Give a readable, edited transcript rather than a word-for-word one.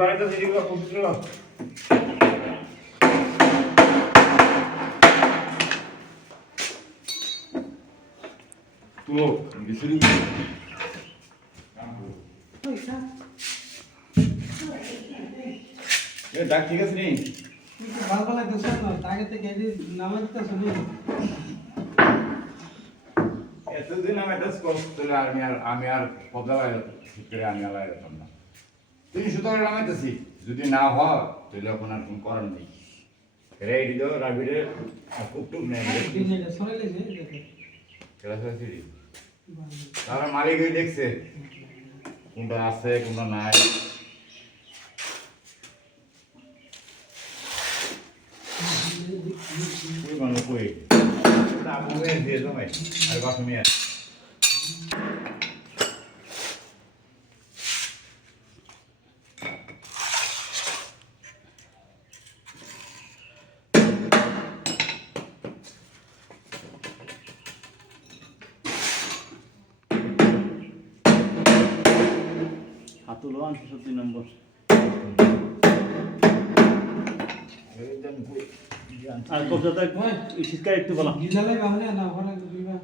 বাড়িতে দিদিগুলো পবিত্র তুলো বিছুরি এ ডাক ঠিক আছে নি ভালো ভালো লাগতেছে না আগে থেকে এডি নামে দিতে শুনি এতদিন আমি এটা করতে আমি আর পদা ঠিক করে আমি আলাই যেতাম না তুমি সুতরাং নামাইতেছি যদি না হয় তাহলে এখন আর কোনো করার নেই রেডি দাও রাবিরে টুকটুক নেই দিনে সরাইলে যে দেখে ক্লাস আছে তার মালিক ওই দেখছে কোনটা আছে কোনটা নাই কই মানুষ কই তা মুয়ে দিয়ে জমাই আর বাসু মিয়া হাতুলো 67 নম্বর আর কবজাটা শীতকাল একটু বলা গিজালে বাহনে না ওখানে দিবা